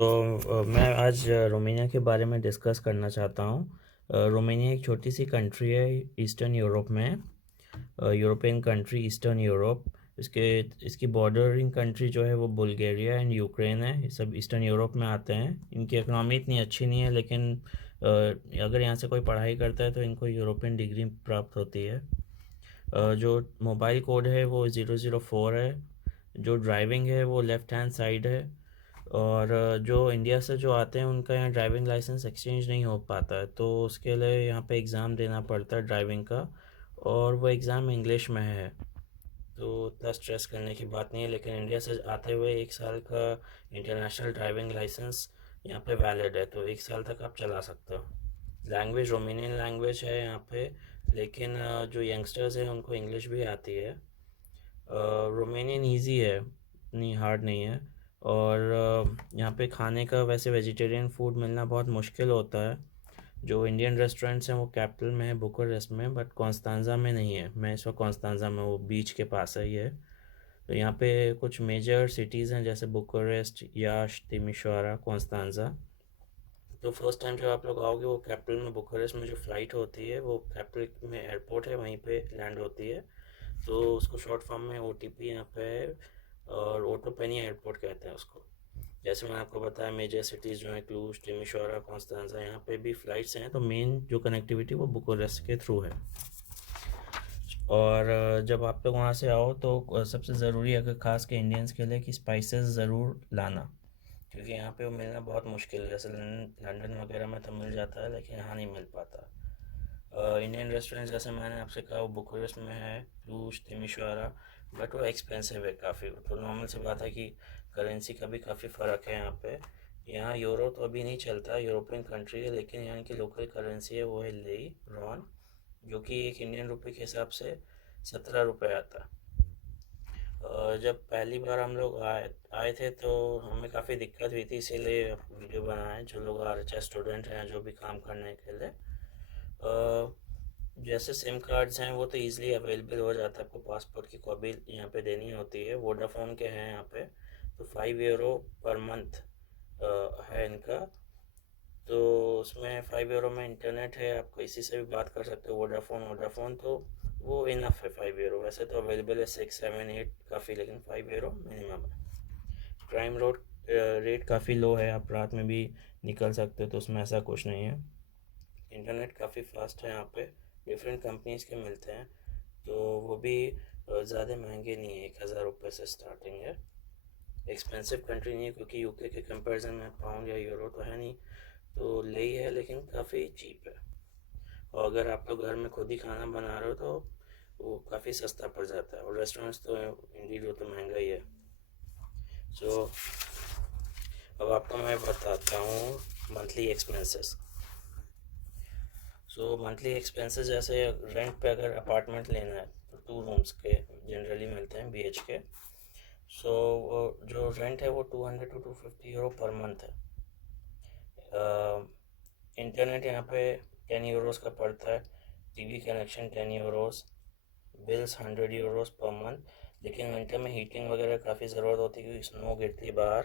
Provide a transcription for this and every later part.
मैं आज रोमानिया के बारे में डिस्कस करना चाहता हूँ। रोमानिया एक छोटी सी कंट्री है, ईस्टर्न यूरोप में। European country, eastern Europe. इसके इसकी बॉर्डरिंग कंट्री जो है वो बुल्गारिया एंड यूक्रेन है। ये सब ईस्टर्न यूरोप में आते हैं। इनकी इकनॉमी इतनी अच्छी नहीं है, लेकिन अगर यहाँ से कोई पढ़ाई करता है तो इनको यूरोपियन डिग्री प्राप्त होती है। जो मोबाइल कोड है वो 004 है। जो ड्राइविंग है वो लेफ़्ट हैंड साइड है। और जो इंडिया से जो आते हैं उनका यहाँ ड्राइविंग लाइसेंस एक्सचेंज नहीं हो पाता है, तो उसके लिए यहाँ पे एग्ज़ाम देना पड़ता है ड्राइविंग का। और वो एग्ज़ाम इंग्लिश में है, तो इतना स्ट्रेस करने की बात नहीं है। लेकिन इंडिया से आते हुए 1 साल का इंटरनेशनल ड्राइविंग लाइसेंस यहाँ पे वैलिड है, तो 1 साल तक आप चला सकते हो। लैंग्वेज रोमेनियन लैंग्वेज है यहाँ पे, लेकिन जो यंगस्टर्स हैं उनको इंग्लिश भी आती है। रोमेनियन ईज़ी है, इतनी हार्ड नहीं है। और यहाँ पे खाने का वैसे वेजिटेरियन फूड मिलना बहुत मुश्किल होता है। जो इंडियन रेस्टोरेंट्स हैं वो कैपिटल में है, बुकारेस्ट में, बट कॉन्स्तांजा में नहीं है। मैं इस वक्त कॉन्स्तांजा में, वो बीच के पास है ये। तो यहाँ पे कुछ मेजर सिटीज़ हैं जैसे बुकारेस्ट, याश, तिमिशोआरा, कॉन्स्तांजा। तो फर्स्ट टाइम जब आप लोग आओगे वो कैपिटल में बुखारेस्ट में जो फ़्लाइट होती है वो कैपिटल में एयरपोर्ट है वहीं पे लैंड होती है। तो उसको शॉर्ट फॉर्म में ओटीपी यहाँ पे है, और ओटोपेनी एयरपोर्ट कहते हैं उसको। जैसे मैंने आपको बताया मेजर सिटीज़ जो हैं क्लूज, टिमिशोरा, कॉन्स्तांजा, यहाँ पे भी फ़्लाइट्स हैं। तो मेन जो कनेक्टिविटी वो बुखारेस्ट के थ्रू है। और जब आप लोग वहाँ से आओ तो सबसे ज़रूरी अगर ख़ास के इंडियंस के लिए कि स्पाइसेस ज़रूर लाना, क्योंकि यहाँ पे वो मिलना बहुत मुश्किल है। जैसे लंदन वगैरह में तो मिल जाता है, लेकिन यहाँ नहीं मिल पाता। इंडियन रेस्टोरेंट जैसे मैंने आपसे कहा वो बुखारेस्ट में है, क्लूज, तिमिशोआरा, बट वो एक्सपेंसिव है काफ़ी। तो नॉर्मल सी बात है कि करेंसी का भी काफ़ी फ़र्क है यहाँ पे। यहाँ यूरो तो अभी नहीं चलता, यूरोपियन कंट्री है, लेकिन यहाँ की लोकल करेंसी है वो है लेई रॉन, जो कि एक इंडियन रुपये के हिसाब से 17 रुपये आता है। जब पहली बार हम लोग आए आए थे तो हमें काफ़ी दिक्कत हुई थी, इसीलिए वीडियो बनाए। जो लोग आ रहे, चाहे स्टूडेंट हैं जो भी काम करने के लिए, जैसे सिम कार्ड्स हैं वो तो ईज़िली अवेलेबल हो जाता है। आपको पासपोर्ट की कॉपी यहाँ पे देनी होती है। वोडाफोन के हैं यहाँ पे, तो 5 यूरो पर मंथ है इनका। तो उसमें 5 यूरो में इंटरनेट है, आप किसी से भी बात कर सकते हो। वोडाफोन तो वो इनफ है 5 यूरो। वैसे तो अवेलेबल है 6, 7, 8 काफ़ी, लेकिन 5 यूरो मिनिमम है। क्राइम रोड रेट काफ़ी लो है, आप रात में भी निकल सकते हो, तो उसमें ऐसा कुछ नहीं है। इंटरनेट काफ़ी फास्ट है यहाँ पे, डिफरेंट कंपनीज़ के मिलते हैं। तो वो भी ज़्यादा महंगे नहीं है, 1,000 रुपये से स्टार्टिंग है। एक्सपेंसिव कंट्री नहीं है, क्योंकि यूके के कंपैरिजन में पाउंड या यूरो तो है नहीं, तो ले ही है, लेकिन काफ़ी चीप है। और अगर आप लोग घर में खुद ही खाना बना रहे हो तो वो काफ़ी सस्ता पड़ जाता है। और रेस्टोरेंट्स तो इंडीड वो तो महंगा ही है। सो अब आपको मैं बताता हूँ मंथली एक्सपेंसेस। सो मंथली एक्सपेंसेस जैसे रेंट पे अगर अपार्टमेंट लेना है तो 2 रूम्स के जनरली मिलते हैं, BHK। सो जो रेंट है वो 200 to 250 यूरो पर मंथ है। इंटरनेट यहाँ पे 10 यूरोज़ का पड़ता है, TV connection 10 euros, bills 100 euros per month. लेकिन विंटर में हीटिंग वगैरह काफ़ी ज़रूरत होती है, क्योंकि स्नो गिरती है बाहर,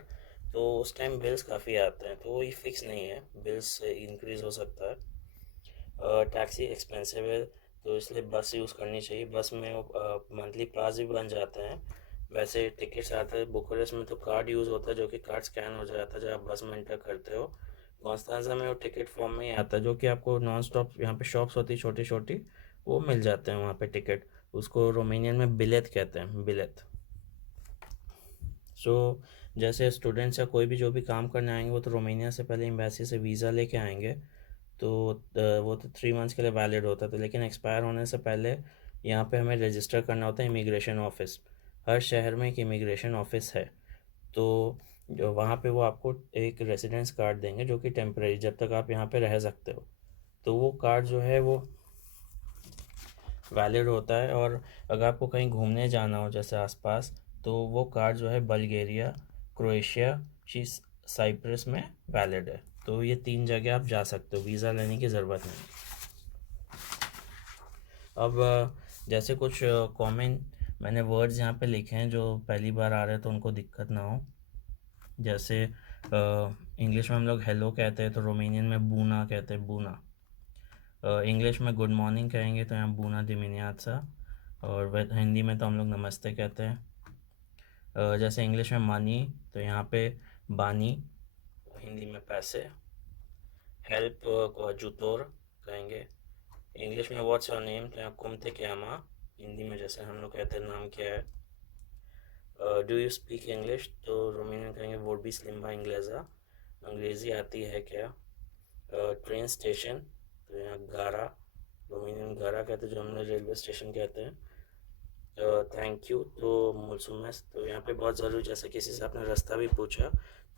तो उस टाइम बिल्स काफ़ी आते हैं। तो ये फिक्स नहीं है, बिल्स इंक्रीज़ हो सकता है। टैक्सी एक्सपेंसिव है, तो इसलिए बस यूज़ करनी चाहिए। बस में मंथली पास भी बन जाते हैं। वैसे टिकट्स आते हैं, बुखारेस्ट में तो कार्ड यूज़ होता है, जो कि कार्ड स्कैन हो जाता है जब आप बस में एंटर करते हो। कॉन्स्तांजा में वो टिकट फॉर्म में ही आता है, जो कि आपको नॉन स्टॉप, यहाँ पे शॉप्स होती है छोटी छोटी, वो मिल जाते हैं वहाँ पे टिकट। उसको रोमेनियन में बिलेट कहते हैं, बिलेट। सो जैसे स्टूडेंट्स या कोई भी जो भी काम करने आएंगे वो तो रोमेनिया से पहले एम्बेसी से वीज़ा लेके आएंगे। तो वो तो 3 मंथ्स के लिए वैलिड होता था, लेकिन एक्सपायर होने से पहले यहाँ पे हमें रजिस्टर करना होता है इमिग्रेशन ऑफिस। हर शहर में एक इमिग्रेशन ऑफिस है। तो जो वहाँ पे वो आपको एक रेसिडेंस कार्ड देंगे, जो कि टेम्परेरी, जब तक आप यहाँ पे रह सकते हो। तो वो कार्ड जो है वो वैलिड होता है। और अगर आपको कहीं घूमने जाना हो जैसे आसपास, तो वो कार्ड जो है बल्गेरिया, क्रोएशिया, साइप्रस में वैलिड है। तो ये 3 जगह आप जा सकते हो, वीज़ा लेने की ज़रूरत नहीं। अब जैसे कुछ कॉमन मैंने वर्ड्स यहाँ पे लिखे हैं जो पहली बार आ रहे हैं तो उनको दिक्कत ना हो। जैसे इंग्लिश में हम लोग हेलो कहते हैं तो रोमेनियन में बूना कहते हैं, बूना। इंग्लिश में गुड मॉर्निंग कहेंगे तो यहाँ बूना दिमिनियात्सा। और हिंदी में तो हम लोग नमस्ते कहते हैं। जैसे इंग्लिश में मनी तो यहाँ पे बानी, हिंदी में पैसे। हेल्प को अजूतोर कहेंगे। इंग्लिश में व्हाट्स योर नेम तो यहाँ कुमते क्यामा, हिंदी में जैसे हम लोग कहते हैं नाम क्या है। डू यू स्पीक इंग्लिश तो रोमेनियन कहेंगे वोर्बी स्लिम्बा इंग्लेजा, अंग्रेज़ी आती है क्या। ट्रेन स्टेशन तो यहाँ गारा, रोमेनियन गारा कहते हैं जो हम लोग रेलवे स्टेशन कहते हैं। थैंक यू तो मुल्सुमस तो यहाँ पे बहुत ज़रूरी, जैसे किसी से आपने रास्ता भी पूछा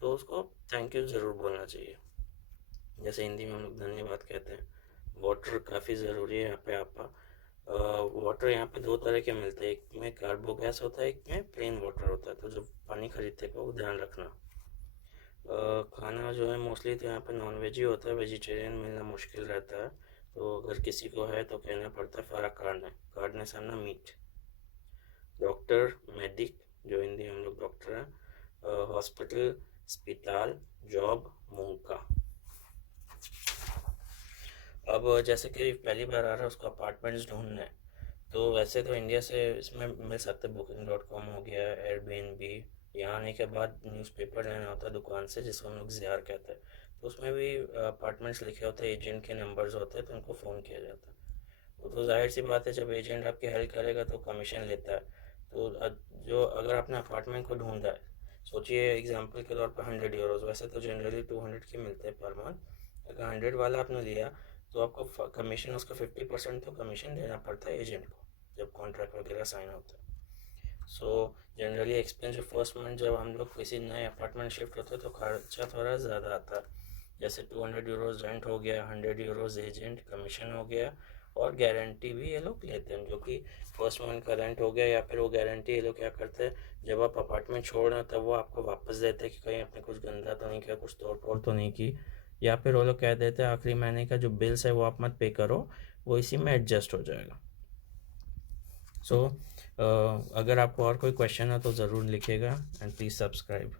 तो उसको थैंक यू ज़रूर बोलना चाहिए। जैसे हिंदी में हम लोग धन्यवाद कहते हैं। वाटर काफ़ी ज़रूरी है यहाँ पे आपका। वाटर यहाँ पे दो तरह के मिलते हैं, एक में कार्बो गैस होता है, एक में प्लेन वाटर होता है। तो जब पानी खरीदते हैं वो ध्यान रखना। खाना जो है मोस्टली तो यहाँ पे नॉन वेज ही होता है, वेजिटेरियन मिलना मुश्किल रहता है। तो अगर किसी को है तो कहना पड़ता है फरा कार्ने, कार्ने से हमने मीट। डॉक्टर मेडिक जो हिंदी हम लोग डॉक्टर हैं। हॉस्पिटल स्पिताल, जॉब मुंका। अब जैसे कि पहली बार आ रहा है उसको अपार्टमेंट्स ढूंढने, तो वैसे तो इंडिया से इसमें मिल सकते, booking.com हो गया, एयरबीएनबी। यहाँ आने के बाद न्यूज़पेपर लेना होता है दुकान से, जिसको हम लोग ज़ियार कहते हैं। तो उसमें भी अपार्टमेंट्स लिखे होते हैं, एजेंट के नंबर्स होते हैं, तो उनको फ़ोन किया जाता है। वो तो जाहिर सी बात है, जब एजेंट आपकी हेल्प करेगा तो कमीशन लेता है। तो जो अगर आपने अपार्टमेंट को ढूंढा है, सोचिए एग्जांपल के तौर पर 100 यूरोज़, वैसे तो जनरली 200 के मिलते हैं पर मंथ। अगर 100 वाला आपने लिया तो आपको कमीशन, उसका 50% तो कमीशन देना पड़ता है एजेंट को जब कॉन्ट्रैक्ट वगैरह साइन होता है। सो जनरली एक्सपेंस जो फर्स्ट मंथ जब हम लोग किसी नए अपार्टमेंट शिफ्ट होते हैं तो खर्चा थोड़ा ज़्यादा आता है। जैसे 200 यूरोज़ रेंट हो गया, 100 यूरोज़ एजेंट कमीशन हो गया, और गारंटी भी ये लोग लेते हैं, जो कि फर्स्ट मंथ का रेंट हो गया। या फिर वो गारंटी ये लोग क्या करते हैं, जब आप अपार्टमेंट छोड़ रहे हो तब वो आपको वापस देते हैं कि कहीं आपने कुछ गंदा तो नहीं किया, कुछ तोड़ फोड़ तो नहीं की। या फिर वो लोग कह देते हैं आखिरी महीने का जो बिल्स है वो आप मत पे करो, वो इसी में एडजस्ट हो जाएगा। सो अगर आपको और कोई क्वेश्चन है तो ज़रूर लिखिएगा, एंड प्लीज़ सब्सक्राइब।